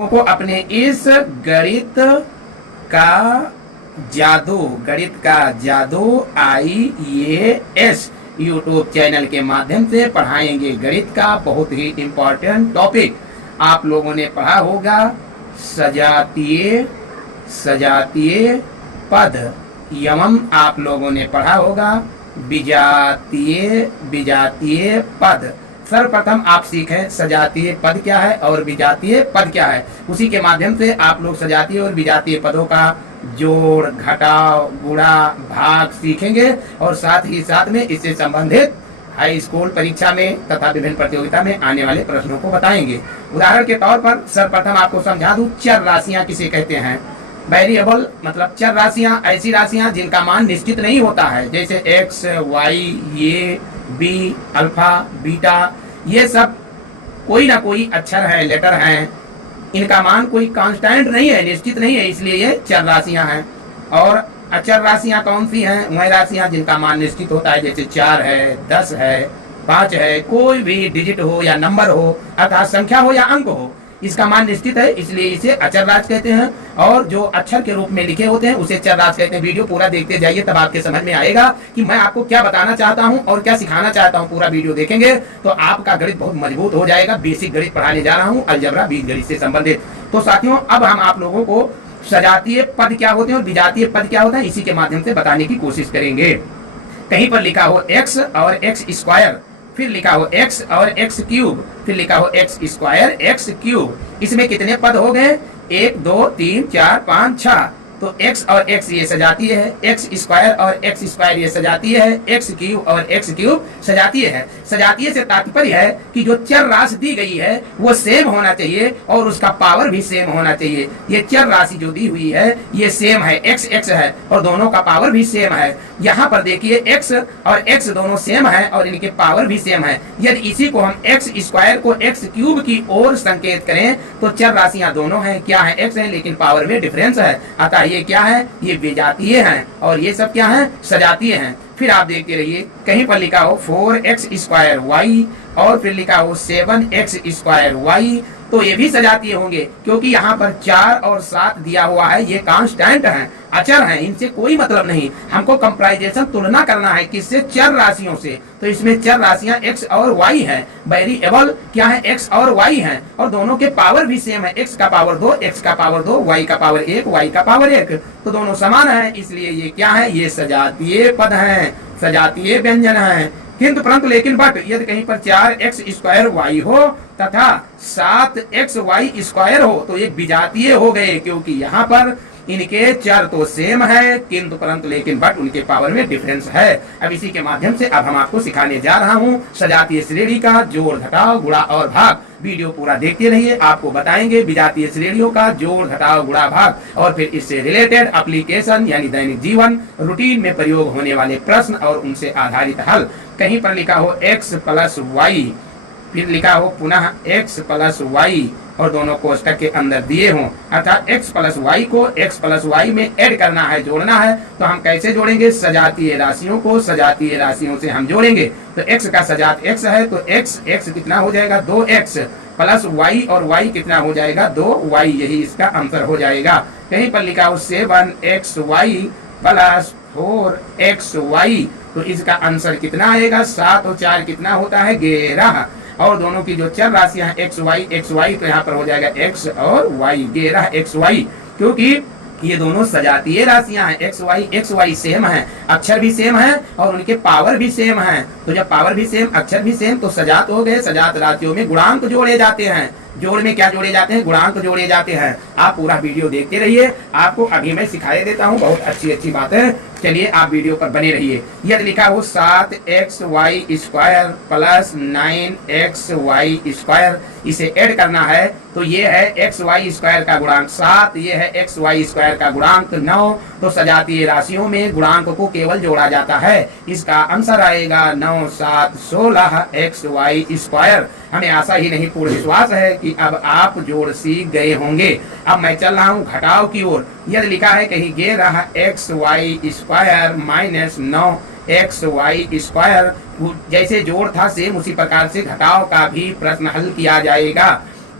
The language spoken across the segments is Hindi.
को अपने इस का गणित का जादू IAS यूट्यूब चैनल के माध्यम से पढ़ाएंगे। गणित का बहुत ही इम्पोर्टेंट टॉपिक आप लोगों ने पढ़ा होगा, सजातीय पद एवं आप लोगों ने पढ़ा होगा विजातीय पद। सर्वप्रथम आप सीखें सजातीय पद क्या है और विजातीय पद क्या है। उसी के माध्यम से आप लोग सजातीय और विजातीय पदों का जोड़, घटाव, गुणा, भाग सीखेंगे और साथ ही साथ में इससे संबंधित हाई स्कूल परीक्षा में तथा विभिन्न प्रतियोगिता में आने वाले प्रश्नों को बताएंगे। उदाहरण के तौर पर सर्वप्रथम आपको समझा दूं, चर राशियां किसे कहते हैं। वेरिएबल मतलब चर राशियां ऐसी राशियां जिनका मान निश्चित नहीं होता है, जैसे x, y, ये, b, अल्फा, बीटा, ये सब कोई ना कोई अक्षर है, लेटर हैं, इनका मान कोई कांस्टेंट नहीं है, निश्चित नहीं है, इसलिए ये चर राशियां हैं। और अचर राशियां कौन सी हैं? वह राशियां जिनका मान निश्चित होता है, जैसे 4 है, 10 है, 5 है, कोई भी डिजिट हो या नंबर हो अर्थात संख्या हो या अंक हो, इसका मान निश्चित है, इसलिए इसे अचर राशि कहते हैं। और जो अक्षर के रूप में लिखे होते हैं उसे चर राशि कहते हैं। वीडियो पूरा देखते जाइए, तब आपके समझ में आएगा कि मैं आपको क्या बताना चाहता हूं और क्या सिखाना चाहता हूं। पूरा वीडियो देखेंगे तो आपका गणित बहुत मजबूत हो जाएगा। बेसिक गणित पढ़ाने जा रहा हूं, अलजेब्रा बीजगणित से संबंधित। तो साथियों, अब हम आप लोगों को सजातीय पद क्या होते हैं और विजातीय पद क्या होता है इसी के माध्यम से बताने की कोशिश करेंगे। कहीं पर लिखा हो x और x स्क्वायर, फिर लिखा हो x और x क्यूब, फिर लिखा हो x स्क्वायर x क्यूब, इसमें कितने पद हो गए? 1 2 3 4 5 6। तो x और x ये सजातीय है, x स्क्वायर और x स्क्वायर ये सजातीय है, x क्यूब और x क्यूब सजातीय है। सजातीय से तात्पर्य है कि जो चर राशि दी गई है वो सेम होना चाहिए और उसका पावर भी सेम होना चाहिए। ये चर राशि जो दी हुई है ये सेम है, x x है और दोनों का पावर भी सेम है। यहाँ पर देखिए x और x दोनों सेम है और इनके पावर भी सेम है। यदि इसी को हम x स्क्वायर को x क्यूब की ओर संकेत करें तो चर राशियां दोनों हैं, क्या है? x है, लेकिन पावर में डिफरेंस है। अतः ये क्या है? ये विजातीय हैं और ये सब क्या है? सजातीय हैं। फिर आप देखते रहिए, कहीं पर लिखा हो 4x स्क्वायर y और फिर लिखा हो 7x स्क्वायर y, तो ये भी सजातीय होंगे क्योंकि यहाँ पर 4 और 7 दिया हुआ है, ये कांस्टेंट हैं, अचर हैं, इनसे कोई मतलब नहीं। हमको कंपैरिजन तुलना करना है किससे? चर राशियों से। तो इसमें चर राशियां x और y है, वेरिएबल क्या है? x और y है और दोनों के पावर भी सेम है, x का पावर 2, x का पावर 2, y का पावर 1, y का पावर 1, तो दोनों समान है, इसलिए ये क्या है? ये सजातीय पद हैं, सजातीय व्यंजन हैं। किंतु परंतु लेकिन बट यदि कहीं पर 4x स्क्वायर y हो तथा 7xy स्क्वायर हो तो ये विजातीय हो गए, क्योंकि यहाँ पर इनके चर तो सेम है किंतु परंतु लेकिन बट उनके पावर में डिफरेंस है। अब इसी के माध्यम से अब हम आपको सिखाने जा रहा हूँ सजातीय श्रेणी का जोड़, घटाव, गुणा और भाग। वीडियो पूरा देखते रहिए, आपको बताएंगे विजातीय श्रेणियों का जोड़, घटाव, गुणा, भाग और फिर इससे रिलेटेड एप्लीकेशन यानी दैनिक जीवन रूटीन में प्रयोग होने वाले प्रश्न और उनसे आधारित हल। कहीं पर लिखा हो x प्लस वाई, फिर लिखा हो पुनः x प्लस वाई और दोनों कोष्टक के अंदर दिए हों, अर्थात x प्लस वाई को x प्लस वाई में ऐड करना है, जोड़ना है। तो हम कैसे जोड़ेंगे? सजातीय राशियों को सजातीय राशियों से हम जोड़ेंगे। तो x का सजात x है तो x कितना हो जाएगा? 2x प्लस y और y कितना हो जाएगा? 2y, यही इसका आंसर हो जाएगा। कहीं पर लिखा हो 7xy प्लस 4xy, तो इसका आंसर कितना आएगा? 7 और 4 कितना होता है? 11। और दोनों की जो चर राशियां xy तो यहाँ पर हो जाएगा x और y, 11 xy, क्योंकि ये दोनों सजातीय राशियां हैं। xy सेम है, अक्षर भी सेम है और उनके पावर भी सेम है। तो जब पावर भी सेम, अक्षर भी सेम, तो सजात हो गए। सजात राशियों में गुणांक जोड़े जाते हैं। जोड़ में क्या जोड़े जाते हैं? गुणांक जोड़े जाते हैं। आप पूरा वीडियो देखते रहिए, आपको अभी मैं सिखाई देता हूँ, बहुत अच्छी बातें। चलिए आप वीडियो पर बने रहिए। यदि लिखा हो 7xy square plus 9xy square, इसे ऐड करना है तो ये है xy स्क्वायर का गुणांक 7, ये है xy स्क्वायर का गुणांक 9। तो सजातीय राशियों में गुणांक को केवल जोड़ा जाता है। इसका आंसर आएगा 9 7 16 xy स्क्वायर। हमें आशा ही नहीं पूर्ण विश्वास है कि अब आप जोड़ सीख गए होंगे। अब मैं चल रहा हूँ घटाव की ओर। यदि लिखा है कहीं 11 xy square minus 9 xy square, जैसे जोड़ था सेम उसी प्रकार से घटाव का भी प्रश्न हल किया जाएगा।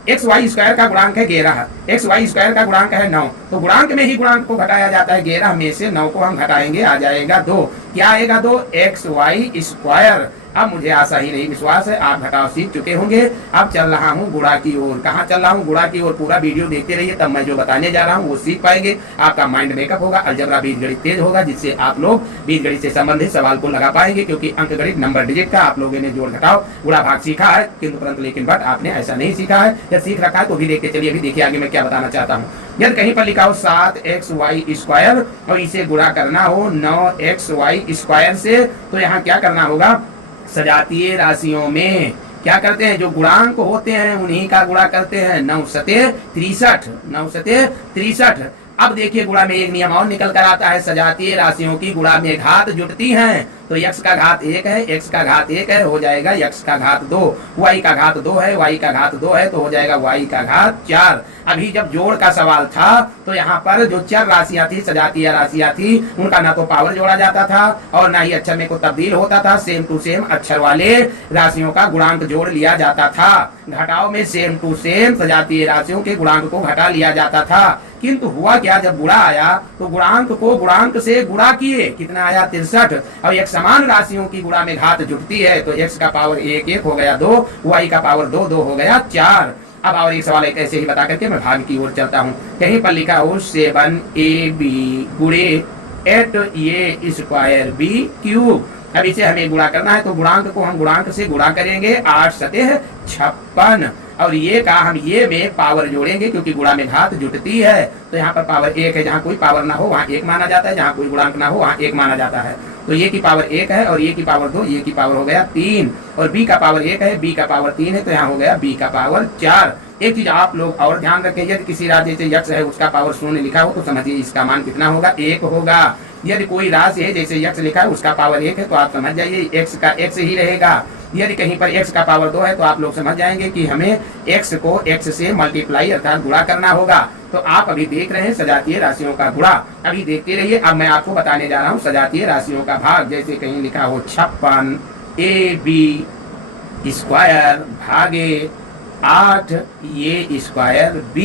एक्स वाई स्क्वायर का गुणांक है 11, एक्स वाई स्क्वायर का गुणांक है 9, तो गुणांक में ही गुणांक को घटाया जाता है। 11 में से 9 को हम घटाएंगे, आ जाएगा 2। क्या आएगा 2? X y square. अब मुझे आशा ही नहीं विश्वास है आप घटाव सीख चुके होंगे। अब चल रहा हूँ गुणा की ओर। कहाँ चल रहा हूँ? गुणा की ओर। पूरा वीडियो देखते रहिए, तब मैं जो बताने जा रहा हूँ वो सीख पाएंगे। आपका माइंड मेकअप होगा, अलजेब्रा बीजगणित तेज होगा, जिससे आप लोग बीजगणित से संबंधित सवाल को लगा पाएंगे। क्योंकि अंकगणित नंबर डिजिट का आप लोगों ने जोड़ घटाव गुणा भाग सीखा है, किंतु परंतु लेकिन बट आपने ऐसा नहीं सीखा है। या सीख रखा है तो भी देखते चलिए। अभी देखिए आगे मैं क्या बताना चाहता हूँ। यदि कहीं पर लिखा हो 7xy स्क्वायर और इसे गुणा करना हो 9xy स्क्वायर से, तो यहाँ क्या करना होगा? सजातीय राशियों में क्या करते हैं? जो गुणांक होते हैं उन्हीं का गुणा करते हैं। 9 सते 63, 9 सते 63। अब देखिए गुणा में एक नियम और निकल कर आता है। सजातीय राशियों की गुणा में घात जुटती हैं, तो x का घात 1 है, x का घात 1 है, हो जाएगा x का घात 2। y का घात 2 है, y का घात 2 है, तो हो जाएगा y का घात 4। अभी जब जोड़ का सवाल था तो यहाँ पर जो चर राशियां थी, सजातीय राशियां थी, उनका ना तो पावर जोड़ा जाता था और ना ही अक्षर में को तब्दील होता था। सेम टू सेम अक्षर वाले राशियों का गुणांक जोड़ लिया जाता था। घटाव में सेम टू सेम सजातीय राशियों के गुणांक को घटा लिया जाता था। किंतु हुआ क्या? जब गुणा आया तो गुणांक को गुणांक से गुणा किए, कितना आया? 63। और एक समान राशियों की गुणा में घात जुटती है, तो x का पावर 1 1 हो गया 2, y का पावर 2 2 हो गया 4। अब और एक सवाल एक ऐसे ही बता करके मैं भाग की ओर चलता हूँ। कहीं पर लिखा हो 7ab गुणे 8a स्क्वायर b क्यूब। अब इसे हमें गुणा करना है, तो गुणांक को हम गुणांक से गुणा करेंगे। 8 सते 56 और ये का हम ये में पावर जोड़ेंगे, क्योंकि गुणा में घात जुटती है। तो यहाँ पर पावर 1 है, जहाँ कोई पावर ना हो वहाँ 1 माना जाता है, जहाँ कोई गुणांक ना हो वहाँ 1 माना जाता है। तो ये की पावर 1 है और ये की पावर 2, ये की पावर हो गया 3 और b का पावर 1 है, b का पावर 3 है, तो यहाँ हो गया b का पावर 4। एक चीज आप लोग और ध्यान रखें, यदि किसी राशि जैसे यक्ष है उसका पावर 0 लिखा हो तो समझिए इसका मान कितना होगा? 1 होगा। यदि कोई राशि है जैसे यक्ष लिखा है उसका पावर 1 है तो आप समझ जाइए x का x ही रहेगा। यदि कहीं पर x का पावर 2 है तो आप लोग समझ जाएंगे कि हमें x को x से मल्टीप्लाई अर्थात गुणा करना होगा। तो आप अभी देख रहे हैं सजातीय राशियों का गुणा, अभी देखते रहिए। अब मैं आपको बताने जा रहा हूँ सजातीय राशियों का भाग। जैसे कहीं लिखा हो 56ab स्क्वायर भागे 8a स्क्वायर b।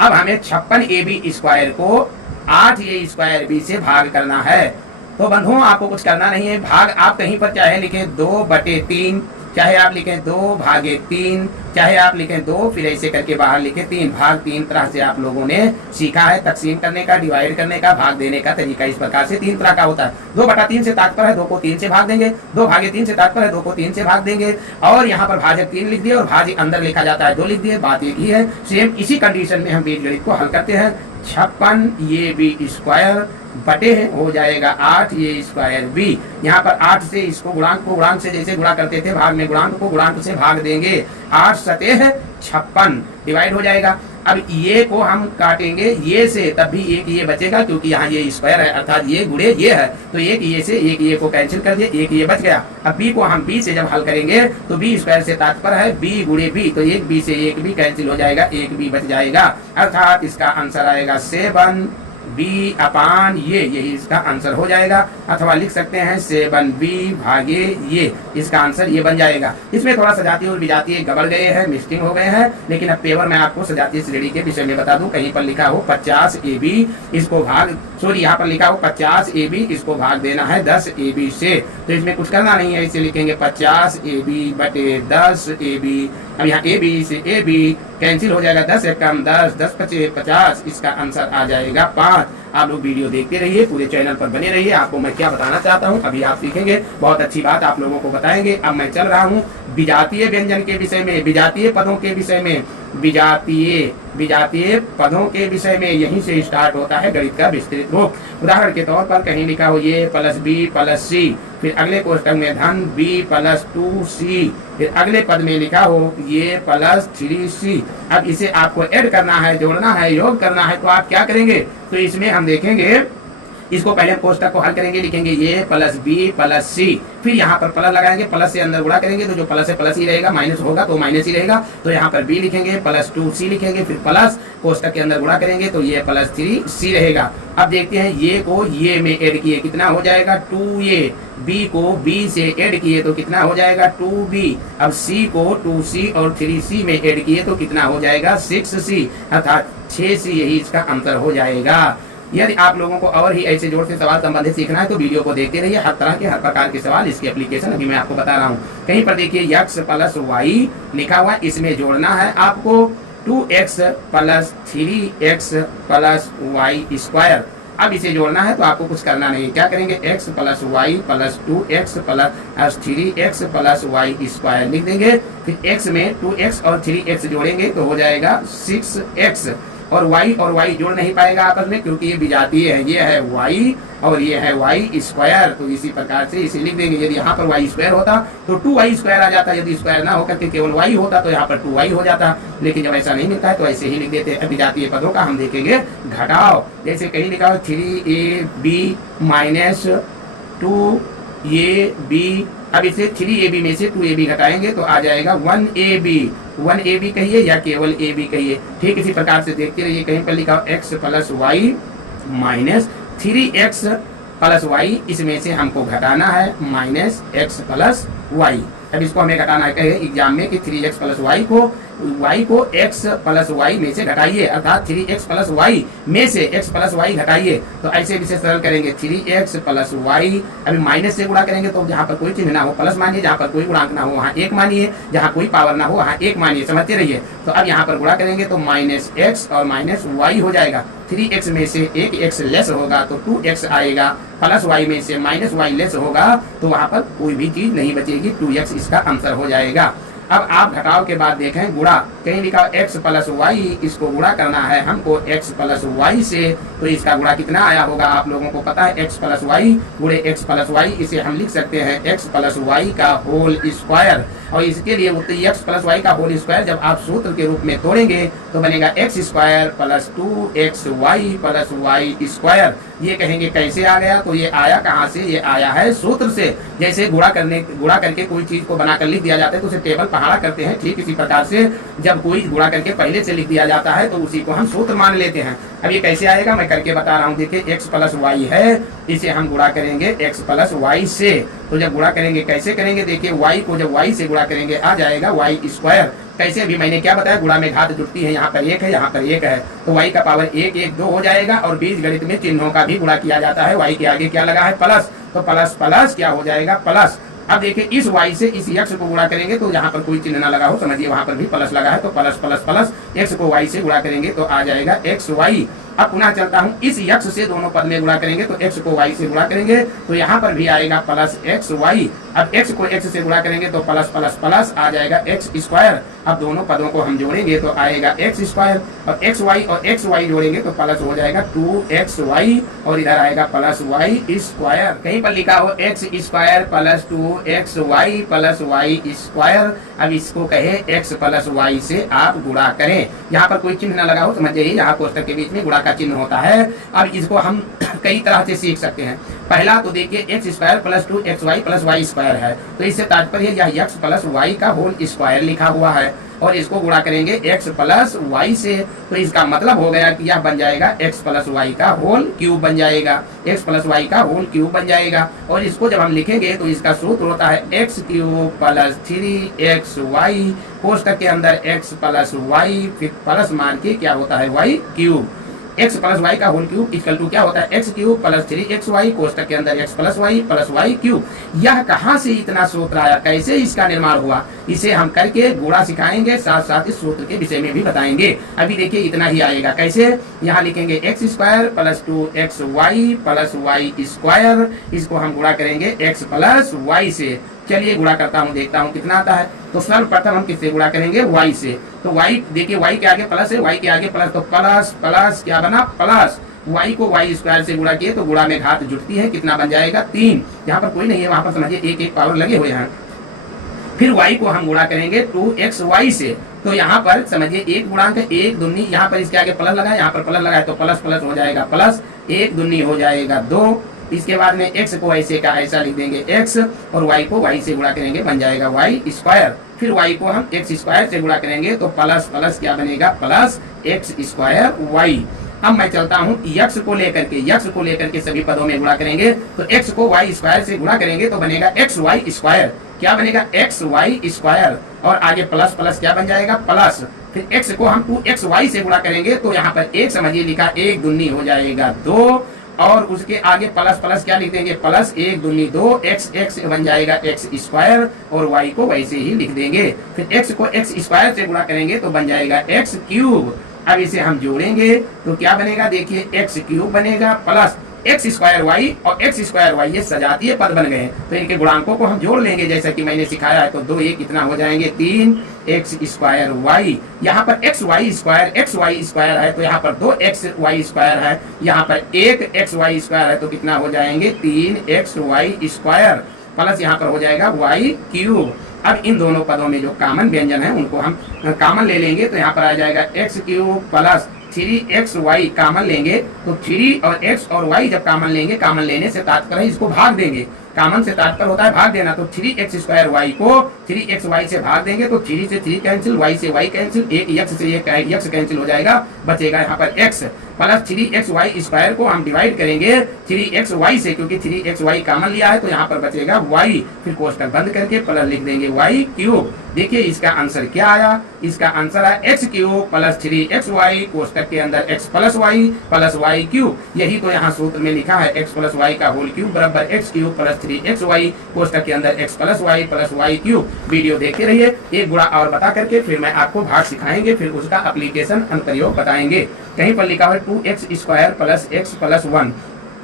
अब हमें 56ab स्क्वायर को 8a स्क्वायर b से भाग करना है। तो बंधुओं आपको कुछ करना नहीं है। भाग आप कहीं पर चाहे लिखें 2/3, चाहे आप लिखें 2/3, चाहे आप लिखें 2 फिर ऐसे करके बाहर लिखें 3। भाग 3 तरह से आप लोगों ने सीखा है। तकसीम करने का, डिवाइड करने का, भाग देने का तरीका इस प्रकार से 3 तरह का होता है। 2/3 से तात्पर्य है 2 को 3 से भाग देंगे, 2/3 से तात्पर्य है 2 को 3 से भाग देंगे। और यहाँ पर भाजक 3 लिख दिए और भाजी अंदर लिखा जाता है 2 लिख दिए, बात एक ही है। सेम इसी कंडीशन में हम बीजगणित को हल करते हैं। 56ab स्क्वायर बटे है हो जाएगा 8a स्क्वायर b। यहाँ पर 8 से इसको गुणांक को गुणांक से जैसे गुणा करते थे, भाग में गुणांक को गुणांक से भाग देंगे। 8 सते 56 डिवाइड हो जाएगा। अब ये को हम काटेंगे ये से, तब भी एक ये बचेगा क्योंकि यहाँ ये स्क्वायर है अर्थात ये गुणे ये है, तो एक ये से एक ये को कैंसिल कर दिए, एक ये बच गया। अब b को हम b से जब हल करेंगे तो b स्क्वायर से तात्पर्य है b गुणे b, तो एक b से एक b कैंसिल हो जाएगा, एक b बच जाएगा। अर्थात इसका आंसर आएगा 7b अपान ये, यही इसका आंसर हो जाएगा। अथवा लिख सकते हैं 7b भागे ये, इसका आंसर ये बन जाएगा। इसमें थोड़ा सजातीय और विजातीय गड़बड़ गए हैं, मिस्टिंग हो गए हैं, लेकिन अब पेवर मैं आपको सजातीय श्रेणी के विषय में बता दूं। कहीं पर लिखा हो 50ab इसको भाग, सॉरी यहाँ पर लिखा हो 50ab इसको भाग देना है 10ab से, तो इसमें कुछ करना नहीं है, इसे लिखेंगे 50ab बटे 10ab। अब यहाँ ab से ab कैंसिल हो जाएगा, 10 एक कम 10, 10 पचे 50, इसका आंसर आ जाएगा 5। आप लोग वीडियो देखते रहिए, पूरे चैनल पर बने रहिए। आपको मैं क्या बताना चाहता हूँ अभी आप सीखेंगे, बहुत अच्छी बात आप लोगों को बताएंगे। अब मैं चल रहा हूँ विजातीय व्यंजन के विषय में, विजातीय पदों के विषय में, विजातीय पदों के विषय में। यहीं से स्टार्ट होता है गणित का विस्तृत रूप। उदाहरण के तौर पर कहीं लिखा हो ये प्लस b प्लस c, फिर अगले कोष्टक में धन b प्लस 2c, फिर अगले पद में लिखा हो ये प्लस 3c। अब इसे आपको ऐड करना है, जोड़ना है, योग करना है, तो आप क्या करेंगे? तो इसमें हम देखेंगे इसको पहले हम कोष्टक को हल करेंगे, लिखेंगे a plus b plus c, फिर यहाँ पर प्लस लगाएंगे, प्लस से अंदर गुणा करेंगे तो जो प्लस है प्लस ही रहेगा, माइनस होगा तो माइनस ही रहेगा, तो यहाँ पर b लिखेंगे प्लस 2c लिखेंगे, फिर प्लस कोष्टक के अंदर गुणा करेंगे तो ये प्लस 3c रहेगा। अब देखते हैं ये को ये में ऐड किए कितना हो जाएगा 2a, b को b से ऐड किए तो कितना हो जाएगा 2b, अब c को 2c और 3c में ऐड किए तो कितना हो जाएगा 6c, अर्थात 6c यही इसका अंतर हो जाएगा। यदि आप लोगों को और ही ऐसे जोड़ से सवाल संबंधित सीखना है तो वीडियो को देखते रहिए, हर तरह के हर प्रकार के सवाल इसकी एप्लीकेशन अभी मैं आपको बता रहा हूँ। कहीं पर देखिए x प्लस वाई लिखा हुआ, इसमें जोड़ना है आपको 2x plus 3x plus y square. अब इसे जोड़ना है तो आपको कुछ करना नहीं, क्या करेंगे x plus y plus 2x plus 3x plus y square लिख देंगे, फिर x में 2x और 3x जोड़ेंगे तो हो जाएगा 6x, और y जोड़ नहीं पाएगा आपस में क्योंकि ये विजातीय है, ये है y और ये है y स्क्वायर, तो इसी प्रकार से इसे लिख देंगे। यदि यहाँ पर y स्क्वायर होता तो 2y स्क्वायर आ जाता, यदि स्क्वायर ना होकर के केवल y होता तो यहाँ पर 2y हो जाता, लेकिन जब ऐसा नहीं मिलता है तो ऐसे ही लिख देते हैं। विजातीय पदों का हम देखेंगे घटाव, जैसे कहीं लिखा हो 3ab माइनस 2ab, अब इसे 3ab में से 2ab घटाएंगे तो आ जाएगा 1ab कहिए या केवल ab कहिए। ठीक इसी प्रकार से देखते रहिए, कहीं पर लिखा हो x plus y minus 3x plus y, इसमें से हमको घटाना है माइनस x प्लस वाई। अब इसको हमें घटाना है, कहे एग्जाम में कि 3x प्लस वाई को x प्लस वाई में से घटाइए, अर्थात 3x प्लस वाई में से x प्लस वाई घटाइए, तो ऐसे इसे सरल करेंगे 3x प्लस वाई। अभी माइनस से गुणा करेंगे तो जहाँ पर कोई चिन्ह ना हो प्लस मानिए, जहाँ पर कोई गुणांक ना हो वहाँ एक मानिए, जहाँ कोई पावर ना हो वहाँ एक मानिए, समझते रहिए। तो अब यहाँ पर गुणा करेंगे तो माइनस x और माइनस वाई हो जाएगा, 3x में से एक x लेस होगा तो 2x आएगा, प्लस y में से माइनस y लेस होगा तो वहाँ पर कोई भी चीज नहीं बचेगी, 2x इसका आंसर हो जाएगा। अब आप घटाव के बाद देखें गुणा, कहीं लिखा x प्लस वाई, इसको गुणा करना है हमको x प्लस वाई से, तो इसका गुणा कितना आया होगा आप लोगों को पता है, x प्लस वाई गुणे x प्लस वाई, इसे हम लिख सकते हैं x प्लस वाई का होल स्क्वायर, और इसके लिए x प्लस वाई का होल स्क्वायर जब आप सूत्र के रूप में तोड़ेंगे तो बनेगा x square plus 2xy plus y square. ये कहेंगे कैसे आ गया, तो ये आया कहाँ से, ये आया है सूत्र से। जैसे गुणा करके कोई चीज को बनाकर लिख दिया जाता है तो उसे टेबल पहाड़ा करते हैं, ठीक इसी प्रकार से जब कोई गुणा करके पहले से लिख दिया जाता है तो उसी को हम सूत्र मान लेते हैं। अब ये कैसे आएगा मैं करके बता रहा हूँ, देखिए x प्लस वाई है, इसे हम गुणा करेंगे x प्लस वाई से, तो जब गुणा करेंगे कैसे करेंगे, देखिए y को जब y से गुणा करेंगे आ जाएगा y स्क्वायर। कैसे, अभी मैंने क्या बताया, गुणा में घात जुड़ती है, यहाँ पर एक है यहाँ पर एक है, तो y का पावर 1 1 2 हो जाएगा। और बीज गणित में चिन्हों का भी गुणा किया जाता है, y के आगे क्या लगा है प्लस, तो प्लस प्लस क्या हो जाएगा प्लस। अब देखिए इस y से इस x को गुणा करेंगे तो यहाँ पर कोई चिन्ह ना लगा हो, समझिए वहां पर भी प्लस लगा है, तो प्लस प्लस प्लस x को y से गुणा करेंगे तो आ जाएगा xy। अब पुनः चलता हूँ, इस x से दोनों पद में गुणा करेंगे तो x को y से गुणा करेंगे तो यहाँ पर भी आएगा प्लस xy। अब x को x से गुणा करेंगे तो प्लस प्लस प्लस आ जाएगा x स्क्वायर। अब दोनों पदों को हम जोड़ेंगे तो आएगा x स्क्वायर, और xy जोड़ेंगे तो प्लस हो जाएगा 2xy, और इधर आएगा प्लस y स्क्वायर। कहीं पर लिखा हो x square plus 2xy plus y square. अब इसको कहे x प्लस y से आप गुणा करें, यहाँ पर कोई चिन्ह न लगा हो, समझ जाइए यहाँ कोष्टक के बीच में गुणा का चिन्ह होता है। अब इसको हम कई तरह से सीख सकते हैं। पहला तो देखिए x square plus 2xy plus y square है, तो इससे तात्पर्य यह x प्लस y का होल स्क्वायर लिखा हुआ है, और इसको गुणा करेंगे x प्लस वाई से, तो इसका मतलब हो गया कि यह बन जाएगा x प्लस वाई का होल क्यूब बन जाएगा, x प्लस वाई का होल क्यूब बन जाएगा। और इसको जब हम लिखेंगे तो इसका सूत्र होता है x क्यूब प्लस 3xy, कोष्टक के अंदर x प्लस वाई, फिर प्लस मान के क्या होता है y cube. x plus y का होल क्यूब इक्वल टू क्या होता है x क्यूब प्लस 3xy, कोष्टक के अंदर x प्लस वाई क्यूब। यह कहाँ से इतना सूत्र आया, कैसे इसका निर्माण हुआ, इसे हम करके गुणा सिखाएंगे, साथ साथ इस सूत्र के विषय में भी बताएंगे। अभी देखिए इतना ही आएगा, कैसे, यहाँ लिखेंगे x square plus 2xy plus y square, इसको हम गुणा करेंगे x प्लस वाई से। चलिए गुणा करता हूँ, देखता हूँ कितना आता है। तो सर्वप्रथम हम किससे गुणा करेंगे, y से, तो y देखिए y के आगे प्लस है, y के आगे प्लस, तो प्लस प्लस क्या बना प्लस, y को y स्क्वायर से गुणा किए तो गुणा में घात जुड़ती है, कितना बन जाएगा 3, यहाँ पर कोई नहीं है, वहां पर समझिए एक एक पावर लगे हुए हैं। फिर y को हम गुणा करेंगे 2xy से, तो यहाँ पर समझिए एक गुणांक है, एक दूनी, यहाँ पर इसके आगे प्लस लगा, यहाँ पर प्लस लगा है तो प्लस प्लस हो जाएगा प्लस, एक दूनी हो जाएगा 2। इसके बाद में x को ऐसे का ऐसा लिख देंगे x, और y को y से गुणा करेंगे बन जाएगा y स्क्वायर। फिर y को हम x स्क्वायर से गुणा करेंगे तो प्लस प्लस क्या बनेगा प्लस x स्क्वायर y। अब मैं चलता हूँ x को लेकर के सभी पदों में गुणा करेंगे तो x को y स्क्वायर से गुणा करेंगे तो बनेगा x y स्क्वायर। क्या बनेगा x y स्क्वायर, और आगे प्लस प्लस क्या बन जाएगा प्लस। फिर x को हम 2xy से गुणा करेंगे तो यहाँ पर एक समझिए लिखा, एक दूनी हो जाएगा 2, और उसके आगे प्लस प्लस क्या लिख देंगे प्लस, एक दूनी 2, x बन जाएगा x स्क्वायर, और y को वैसे ही लिख देंगे। फिर x को x स्क्वायर से गुणा करेंगे तो बन जाएगा x क्यूब। अब इसे हम जोड़ेंगे तो क्या बनेगा, देखिए x क्यूब बनेगा प्लस एक्स स्क्वायर वाई और एक्स स्क्वायर वाई ये सजातीय पद बन गए। तो इनके गुणांकों को हम जोड़ लेंगे जैसा कि मैंने सिखाया है। तो 2 ये कितना हो जाएंगे 3 एक्स स्क्वायर वाई। यहाँ पर एक्स वाई स्क्वायर है तो यहाँ पर 2 एक्स वाई स्क्वायर है, यहाँ पर 1 एक्स वाई स्क्वायर है तो कितना हो जाएंगे 3 एक्स वाई स्क्वायर, प्लस यहाँ पर हो जाएगा वाई क्यूब। अब इन दोनों पदों में जो कॉमन व्यंजन है उनको हम कॉमन ले लेंगे तो यहाँ पर आ जाएगा x cube plus 3xy common लेंगे तो 3 और x और y जब कॉमन लेंगे, कॉमन लेने से तात्पर्य इसको भाग देंगे, कॉमन से तात्पर्य होता है भाग देना। तो 3x स्क्वायर y को 3xy से भाग देंगे तो 3 से 3 कैंसिल, y से y कैंसिल, एक x से एक x कैंसिल हो जाएगा, बचेगा यहाँ पर x प्लस 3xy स्क्वायर को हम डिवाइड करेंगे 3xy से, क्योंकि 3xy कॉमन लिया है तो यहाँ पर बचेगा y। फिर कोष्टक बंद करके प्लस लिख देंगे y क्यूब। देखिए इसका आंसर क्या आया, इसका आंसर है x क्यूब प्लस 3xy, कोष्टक के अंदर x प्लस y क्यूब। यही तो यहाँ सूत्र में लिखा है x प्लस y का होल क्यूब बराबर x क्यूब प्लस 3xy, कोष्टक के अंदर x plus y cube. Video देखते रहिए, एक गुणा और बता करके फिर मैं आपको भाग सिखाएंगे, फिर उसका एप्लीकेशन अनुप्रयोग बताएंगे। कहीं पर लिखा है 2x square plus x plus 1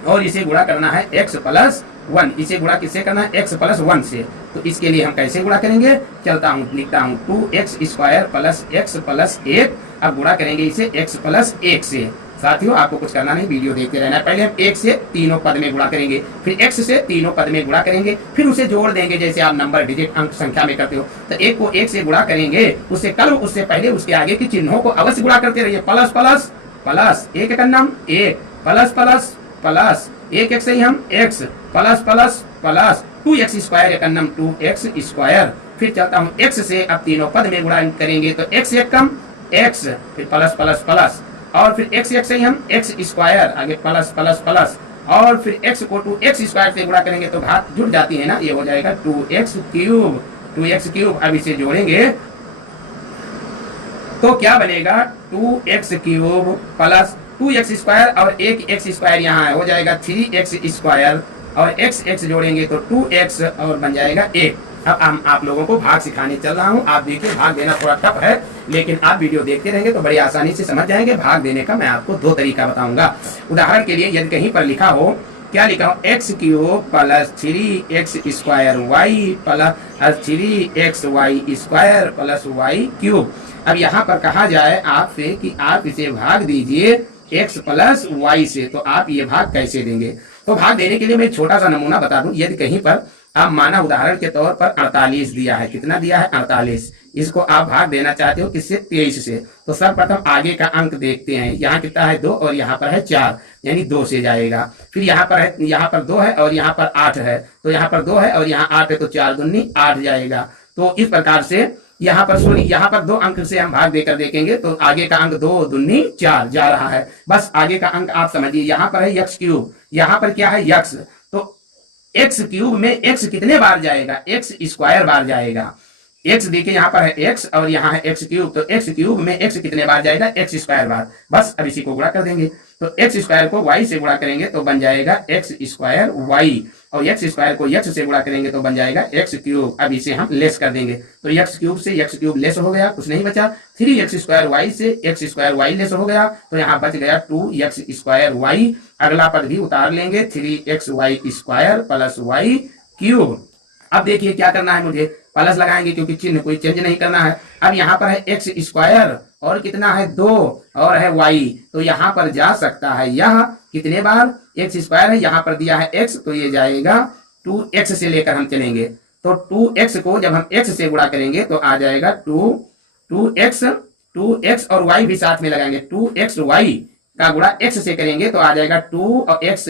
और इसे गुणा करना है x प्लस 1। इसे गुणा किससे करना है x प्लस 1 से। तो इसके लिए हम कैसे गुणा करेंगे, चलता हूँ लिखता हूँ 2x square plus x plus 1। अब गुणा करेंगे इसे x प्लस 1 से। साथियों आपको कुछ करना नहीं, वीडियो देखते रहना। पहले हम 1 से तीनों पद में गुणा करेंगे, फिर x से तीनों पद में गुणा करेंगे, फिर उसे जोड़ देंगे जैसे आप नंबर डिजिट अंक संख्या में करते हो। तो 1 को 1 से गुणा करेंगे, उससे कल उससे पहले उसके आगे की चिन्हों को अवश्य गुणा करते रहिए। प्लस प्लस प्लस, एक एकन्नम 1 प्लस प्लस प्लस, एक एक से ही हम x plus plus plus 2x square एकन्नम 2x स्क्वायर। फिर चलता हूँ x से अब तीनों पद में गुणा करेंगे तो x एक कम x, फिर प्लस प्लस प्लस, और फिर x एक से ही हम x स्क्वायर, आगे प्लस प्लस प्लस, और फिर x को 2x स्क्वायर से गुणा करेंगे तो घात जुड़ जाती है ना, ये हो जाएगा 2x क्यूब। अब इसे जोड़ेंगे तो क्या बनेगा 2x cube plus 2x square और एक x स्क्वायर यहाँ है, हो जाएगा 3x स्क्वायर, और x जोड़ेंगे तो 2x और बन जाएगा 1। अब हम आप लोगों को भाग सिखाने चल रहा हूँ। आप देखिए भाग देना थोड़ा टफ है, लेकिन आप वीडियो देखते रहेंगे तो बड़ी आसानी से समझ जाएंगे। भाग देने का मैं आपको 2 तरीका बताऊंगा। उदाहरण के लिए यदि कहीं पर लिखा हो, क्या लिखा हो x cube plus 3x square y plus 3xy square plus y cube. अब यहाँ पर कहा जाए आपसे कि आप इसे भाग दीजिए x प्लस y से, तो आप ये भाग कैसे देंगे। तो भाग देने के लिए मैं छोटा सा नमूना बता दूं। यदि कहीं पर आप माना उदाहरण के तौर पर 48 दिया है, कितना दिया है 48, इसको आप भाग देना चाहते हो किससे 23 से। तो सर्वप्रथम आगे का अंक देखते हैं, यहाँ कितना है 2 और यहाँ पर है 4, यानी 2 से जाएगा। फिर यहाँ पर 2 है और यहाँ पर 8 है, तो यहाँ पर 2 है और यहाँ 8 है तो 4 दूनी 8 जाएगा। तो इस प्रकार से यहाँ पर 2 अंक से हम भाग देकर देखेंगे तो आगे का अंक 2 दूनी 4 जा रहा है। बस आगे का अंक आप समझिए, यहाँ पर है x क्यूब, यहाँ पर क्या है x, तो x क्यूब में x कितने बार जाएगा, x स्क्वायर बार जाएगा। x देखिए यहाँ पर है x और यहाँ है x क्यूब, तो x क्यूब में x कितने बार जाएगा, x स्क्वायर बार। बस अब इसी को गुणा कर देंगे तो x स्क्वायर को y से गुणा करेंगे तो बन जाएगा x स्क्वायर y, और x स्क्वायर को x से गुणा करेंगे तो बन जाएगा x क्यूब। अब इसे हम लेस कर देंगे तो x क्यूब से x क्यूब लेस हो गया, कुछ नहीं बचा। 3x स्क्वायर y से x स्क्वायर y लेस हो गया, तो यहाँ बच गया 2x स्क्वायर y। अगला पद भी उतार लेंगे 3xy square plus y cube. अब देखिए क्या करना है, मुझे प्लस लगाएंगे क्योंकि चिन्ह कोई चेंज नहीं करना है। अब यहाँ पर है x स्क्वायर और कितना है 2 और है y, तो यहाँ पर जा सकता है यह कितने बार, x स्क्वायर है, यहाँ पर दिया है x तो ये जाएगा 2x से लेकर हम चलेंगे तो 2x को जब हम x से गुणा करेंगे तो आ जाएगा 2 2x और y भी साथ में लगाएंगे, 2xy का गुणा x से करेंगे तो आ जाएगा 2 और x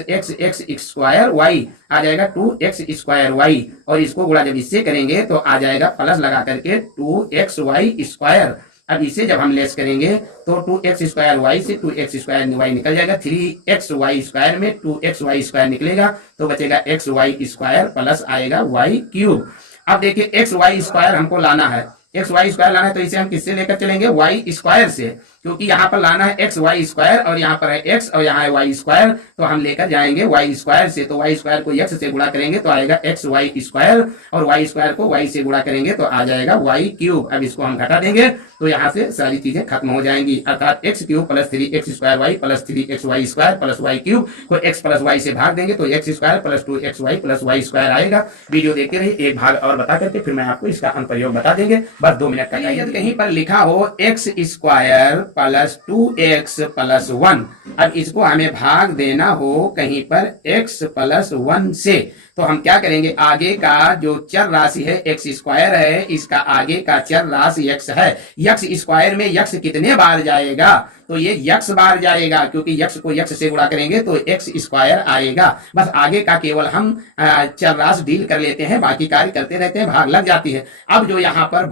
स्क्वायर y आ जाएगा 2x स्क्वायर y, और इसको गुणा जब इससे करेंगे तो आ जाएगा प्लस लगा करके 2xy स्क्वायर। अब इसे जब हम लेस करेंगे तो 2x स्क्वायर y से 2x स्क्वायर y निकल जाएगा, 3xy स्क्वायर में 2xy स्क्वायर निकलेगा तो बचेगा xy स्क्वायर प्लस आएगा y क्यूब। अब देखिए xy स्क्वायर हमको लाना है, xy स्क्वायर लाना है तो इसे हम किससे लेकर चलेंगे, y स्क्वायर से, क्योंकि यहाँ पर लाना है xy स्क्वायर और यहाँ पर है x और यहाँ है y स्क्वायर, तो हम लेकर जाएंगे y स्क्वायर से। तो y स्क्वायर को x से गुणा करेंगे तो आएगा xy स्क्वायर और y स्क्वायर को y से गुणा करेंगे तो आ जाएगा y क्यूब। अब इसको हम घटा देंगे तो यहाँ से सारी चीजें खत्म हो जाएंगी, अर्थात x cube plus 3x square y plus 3xy square plus y cube को x प्लस y से भाग देंगे तो x square plus 2xy plus y square आएगा। वीडियो देखते रहिए, एक भाग और बता करके फिर मैं आपको इसका अनुप्रयोग बता देंगे, बस 2 मिनट का। यदि कहीं पर लिखा हो x square plus 2x plus 1, अब इसको हमें भाग देना हो कहीं पर x प्लस 1 से, तो हम क्या करेंगे, आगे का जो चर राशि है x स्क्वायर है, इसका आगे का चर राशि x है, x स्क्वायर में x कितने बार जाएगा, तो ये x बार जाएगा, क्योंकि x को x से गुणा करेंगे तो x स्क्वायर आएगा। बस आगे का केवल हम चर राशि डील कर लेते हैं, बाकी कार्य करते रहते हैं, भाग लग जाती है। अब जो यहाँ पर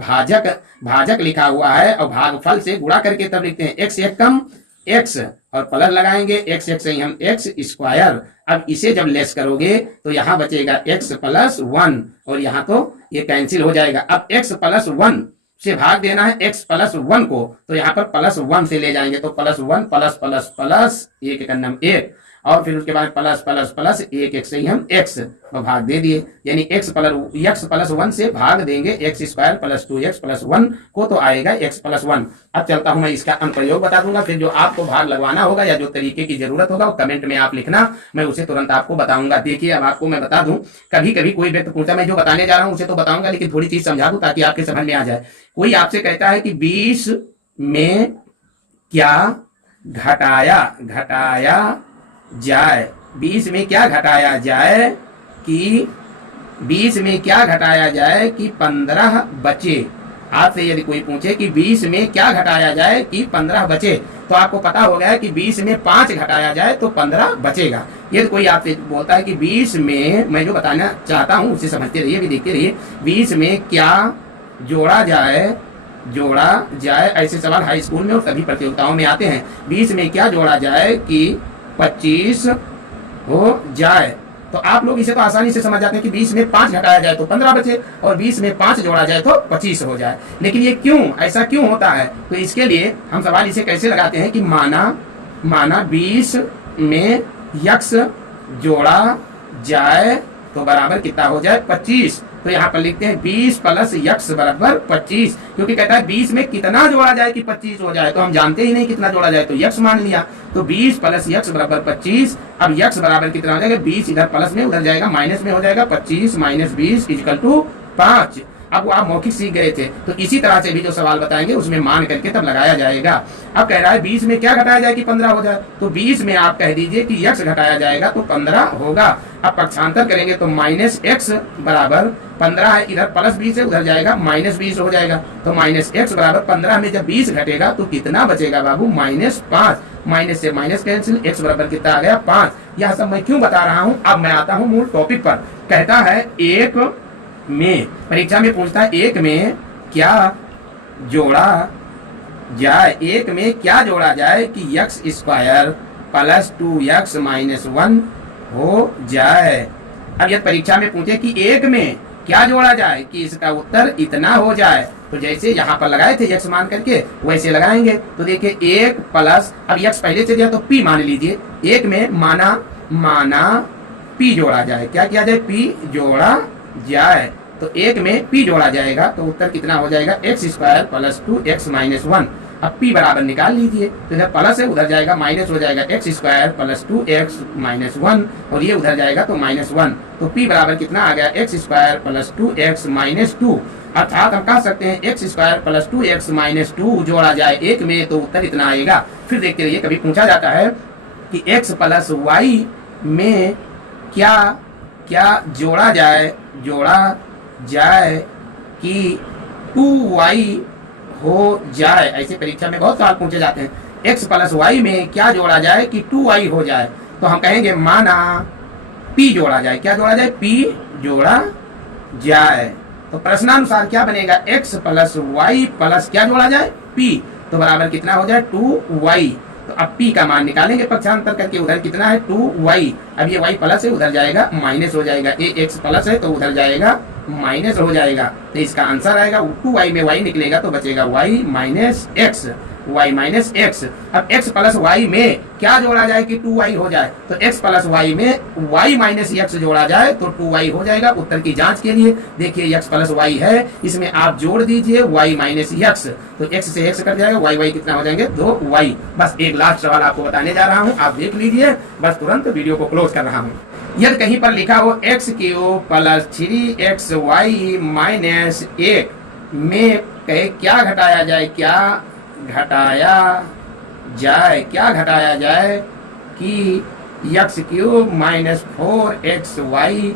भाजक लिखा हुआ है और भागफल से गुणा करके तब लिखते हैं, x एक कम x और प्लस लगाएंगे, x एक से हम x स्क्वायर। अब इसे जब लेस करोगे तो यहाँ बचेगा x प्लस 1 और यहाँ तो ये कैंसिल हो जाएगा। अब x प्लस 1 से भाग देना है x प्लस 1 को, तो यहाँ पर प्लस 1 से ले जाएंगे तो प्लस 1 प्लस प्लस प्लस एक एक अन्नम एक, और फिर उसके बाद प्लस प्लस प्लस एक एक से ही हम x को भाग दे दिए, यानी x प्लस 1 से भाग देंगे x square plus 2x plus 1 को तो आएगा x प्लस 1। अब चलता हूं मैं इसका अनुप्रयोग बता दूंगा, फिर जो आपको भाग लगवाना होगा या जो तरीके की जरूरत होगा वो कमेंट में आप लिखना, मैं उसे तुरंत आपको बताऊंगा। देखिए अब आपको मैं बता दूं, कभी कभी कोई व्यक्ति पूछता, मैं जो बताने जा रहा हूं उसे तो बताऊंगा लेकिन थोड़ी चीज समझा दूं ताकि आपके समझ में आ जाए। कोई आपसे कहता है कि 20 में क्या घटाया जाए, 20 में क्या घटाया जाए कि 20 में क्या घटाया जाए कि 15 बचे। आपसे यदि कोई पूछे कि 20 में क्या घटाया जाए कि 15 बचे, तो आपको पता हो गया कि 20 में 5 घटाया जाए तो 15 बचेगा। यदि कोई आपसे बोलता है कि 20 में, मैं जो बताना चाहता हूं उसे समझते रहिए, भी देखते रहिए, 20 में क्या जोड़ा जाए, ऐसे सवाल हाई स्कूल में और सभी प्रतियोगिताओं में आते हैं। 20 में क्या जोड़ा जाए कि 25 हो जाए, तो आप लोग इसे तो आसानी से समझ जाते हैं कि 20 में 5 घटाया जाए तो 15 बचे और 20 में 5 जोड़ा जाए तो 25 हो जाए। लेकिन ये क्यों, ऐसा क्यों होता है, तो इसके लिए हम सवाल इसे कैसे लगाते हैं कि माना 20 में x जोड़ा जाए तो बराबर कितना हो जाए 25, तो यहाँ पर लिखते हैं 20 प्लस x बराबर 25, क्योंकि कहता है 20 में कितना जोड़ा जाए कि 25 हो जाए, तो हम जानते ही नहीं कितना जोड़ा जाए तो x मान लिया, तो 20 प्लस x बराबर 25। अब x बराबर कितना हो जाएगा, 20 इधर प्लस में उधर जाएगा माइनस में हो जाएगा, 25 माइनस 20 इक्वल टू 5। अब वो आप मौखिक सीख गए थे, तो इसी तरह से भी जो सवाल बताएंगे उसमें मान करके तब लगाया जाएगा। अब कह रहा है 20 में क्या घटाया जाए कि 15 हो जाए, तो 20 में आप कह दीजिए कि x घटाया जाएगा तो 15 होगा। अब पक्षांतर करेंगे तो माइनस x बराबर 15 है, इधर प्लस 20 है उधर जाएगा माइनस 20 हो जाएगा, तो माइनस x बराबर 15 में जब 20 घटेगा तो कितना बचेगा बाबू, -5। माइनस से माइनस कैंसिल, x बराबर कितना आ गया 5। यह सब मैं क्यों बता रहा हूँ, अब मैं आता हूँ मूल टॉपिक पर। कहता है एक में, परीक्षा में पूछता है एक में क्या जोड़ा जाए, एक में क्या जोड़ा जाए कि x square plus 2x minus 1 हो जाए। अब यदि परीक्षा में पूछे कि एक में क्या जोड़ा जाए कि इसका उत्तर इतना हो जाए, तो जैसे यहाँ पर लगाए थे x मान करके वैसे लगाएंगे। तो देखिए एक प्लस, अब x पहले से दिया तो p मान लीजिए, एक में माना p जोड़ा जाए, क्या किया जाए, p जोड़ा जाए, तो एक में p जोड़ा जाएगा तो उत्तर कितना हो जाएगा, x square plus 2x minus 1। अब p बराबर निकाल लीजिए, तो इधर प्लस है उधर जाएगा माइनस हो जाएगा, x square plus 2x minus 1 और ये उधर जाएगा तो -1, तो p बराबर कितना आ गया, x square plus 2x minus 2। अर्थात हम कह सकते हैं x square plus 2x minus 2 जोड़ा जाए एक में तो उत्तर इतना आएगा। फिर देखते रहिए, कभी पूछा जाता है कि x प्लस y में क्या जोड़ा जाए कि 2y हो जाए। ऐसे परीक्षा में बहुत सवाल पूछे जाते हैं। x प्लस वाई में क्या जोड़ा जाए कि 2y हो जाए, तो हम कहेंगे माना p जोड़ा जाए। क्या जोड़ा जाए? p जोड़ा जाए। तो प्रश्नानुसार क्या बनेगा? x प्लस वाई प्लस क्या जोड़ा जाए? p, तो बराबर कितना हो जाए? 2y। तो अब p का मान निकालेंगे पक्षांतर करके, उधर कितना है? 2y। अब ये y प्लस है, उधर जाएगा माइनस हो जाएगा। ये x प्लस है तो उधर जाएगा माइनस हो जाएगा। तो इसका आंसर आएगा 2y में y निकलेगा तो बचेगा y minus x, y minus x. अब x प्लस वाई में क्या जोड़ा जाए कि 2y हो जाए? तो x प्लस वाई में y माइनस एक्स जोड़ा जाए तो 2y हो जाएगा। उत्तर की जांच के लिए देखिए x प्लस वाई है, इसमें आप जोड़ दीजिए y माइनस एक्स, तो x से x कट जाएगा, y कितना हो जाएंगे? 2y। बस एक लास्ट सवाल आपको बताने जा रहा हूँ, आप देख लीजिए, बस तुरंत वीडियो को क्लोज कर रहा हूँ। यदि कहीं पर लिखा हो x cube plus 3xy minus 1 में क्या घटाया जाए? क्या घटाया जाए? क्या घटाया जाए कि x क्यूब माइनस 4xy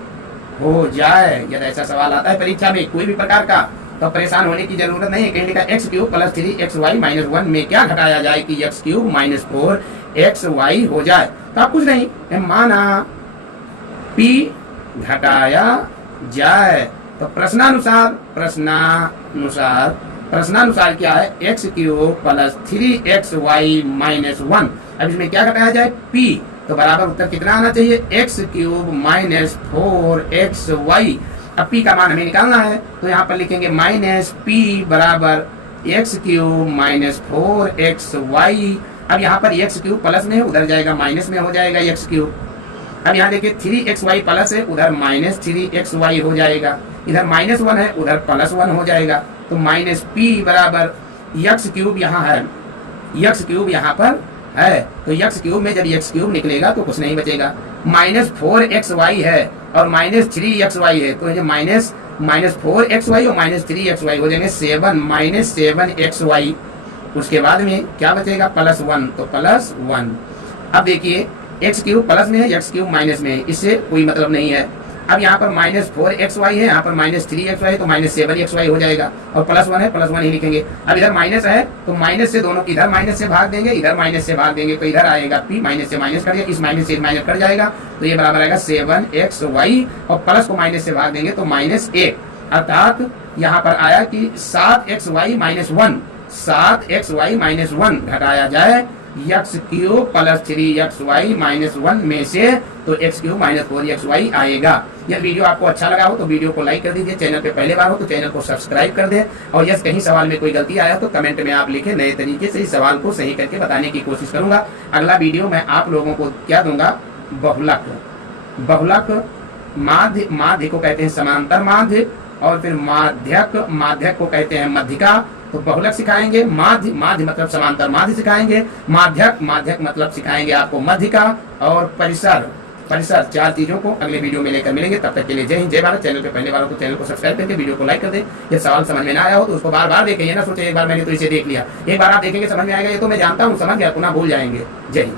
हो जाए। यदि ऐसा सवाल आता है परीक्षा में कोई भी प्रकार का, तो परेशान होने की जरूरत नहीं है। कहीं लिखा x cube plus 3xy minus 1 में क्या घटाया जाए कि x क्यूब माइनस 4xy हो जाए, तो आप कुछ नहीं, माना p घटाया जाए। तो प्रश्नानुसार क्या है? x cube plus 3xy minus 1। अब इसमें क्या घटाया जाए? p, तो बराबर उत्तर कितना आना चाहिए? x cube minus 4xy। अब p का मान हमें निकालना है, तो यहाँ पर लिखेंगे माइनस p बराबर x क्यूब माइनस 4xy। अब यहाँ पर x क्यूब प्लस में है, उधर जाएगा माइनस में हो जाएगा x क्यूब। अब यहाँ देखिए 3xy प्लस है, उधर माइनस 3xy हो जाएगा, इधर माइनस 1 है, उधर प्लस 1 हो जाएगा। तो माइनस p बराबर x क्यूब यहाँ है, x क्यूब यहाँ पर है, तो x क्यूब में जब x क्यूब निकलेगा तो कुछ नहीं बचेगा। माइनस 4xy है और माइनस 3xy है, तो ये माइनस 4xy और माइनस 3xy हो जाएंगे 7 माइनस 7xy। उसके बाद में क्या बचेगा? प्लस 1, तो प्लस 1। अब देखिए x क्यूब प्लस में है, x क्यूब माइनस में है, इससे कोई मतलब नहीं है। अब यहाँ पर माइनस 4xy है, यहाँ पर माइनस 3xy है, तो माइनस 7xy हो जाएगा, और प्लस 1 है, प्लस 1 ही लिखेंगे। अब इधर माइनस है तो माइनस से दोनों, इधर माइनस से भाग देंगे, इधर माइनस से भाग देंगे, तो इधर आएगा p, माइनस से माइनस कर दिया, इस माइनस से माइनस कट जाएगा, तो ये बराबर आएगा 7xy, और प्लस को माइनस से भाग देंगे तो माइनस 1, अर्थात यहाँ पर आया कि 7xy माइनस 1, 7xy माइनस 1 घटाया जाए x cube plus 3xy minus 1 में से, तो x क्यूब माइनस 4xy आएगा। यह वीडियो आपको अच्छा लगा हो तो वीडियो को लाइक कर दीजिए, चैनल पे पहले बार हो तो चैनल को सब्सक्राइब कर दें, और यदि कहीं सवाल में कोई गलती आया तो कमेंट में आप लिखें, नए तरीके से इस सवाल को सही करके बताने की कोशिश करूंगा। अगला वीडियो मैं आप लोगों को क्या दूंगा? बहुलक माध्य को कहते हैं समांतर माध्य, और फिर माध्यक को कहते हैं मध्यिका। तो बहुलक सिखाएंगे, माध्य मतलब समांतर माध्य सिखाएंगे, माध्यक मतलब सिखाएंगे आपको मध्यिका, और परिसर 4 चीजों को अगले वीडियो में लेकर मिलेंगे। तब तक के लिए जय हिंद, जय भारत। चैनल पे पहले बार हो तो चैनल को सब्सक्राइब करके वीडियो को लाइक कर दे। ये सवाल समझ में ना आया हो तो उसको बार देखें, ये ना सोचे एक बार मैंने तो इसे देख लिया। एक बार आप देखेंगे समझ में आएगा, ये तो मैं जानता हूँ, समझ गया, पुनः भूल जाएंगे। जय हिंद।